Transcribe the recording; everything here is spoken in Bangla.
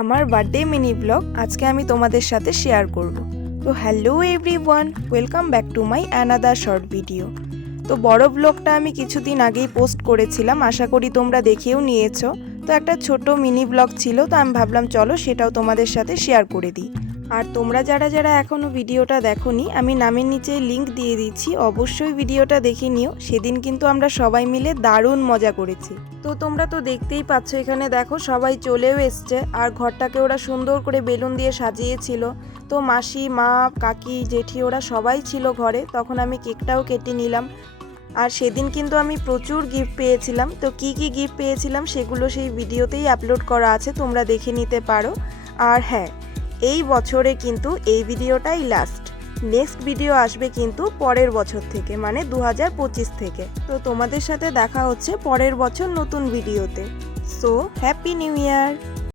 আমার বার্থডে মিনি ব্লগ আজকে আমি তোমাদের সাথে শেয়ার করব। তো hello everyone, welcome back to my another short video. তো বড় ব্লগটা আমি কিছুদিন আগেই পোস্ট করেছিলাম, আশা করি তোমরা দেখেও নিয়েছো। তো একটা ছোট মিনি ব্লগ ছিল, তো আমি ভাবলাম চলো সেটাও তোমাদের সাথে শেয়ার করে দিই। আর তোমরা যারা যারা এখনও ভিডিওটা দেখোনি, আমি নামের নিচে লিংক দিয়ে দিচ্ছি, অবশ্যই ভিডিওটা দেখে নিও। সেদিন কিন্তু আমরা সবাই মিলে দারুণ মজা করেছি। তো তোমরা তো দেখতেই পাচ্ছ, এখানে দেখো সবাই চলেও এসছে, আর ঘরটাকে ওরা সুন্দর করে বেলুন দিয়ে সাজিয়েছিল। তো মাসি, মা, কাকি, জেঠি ওরা সবাই ছিল ঘরে। তখন আমি কেকটাও কেটে নিলাম। আর সেদিন কিন্তু আমি প্রচুর গিফট পেয়েছিলাম। তো কি কি গিফট পেয়েছিলাম সেগুলো সেই ভিডিওতেই আপলোড করা আছে, তোমরা দেখে নিতে পারো। আর হ্যাঁ, এই বছরে কিন্তু এই ভিডিওটাই লাস্ট। নেক্সট ভিডিও আসবে কিন্তু পরের বছর থেকে, মানে 2025 থেকে। তো তোমাদের সাথে দেখা হচ্ছে পরের বছর নতুন ভিডিওতে। So happy new year.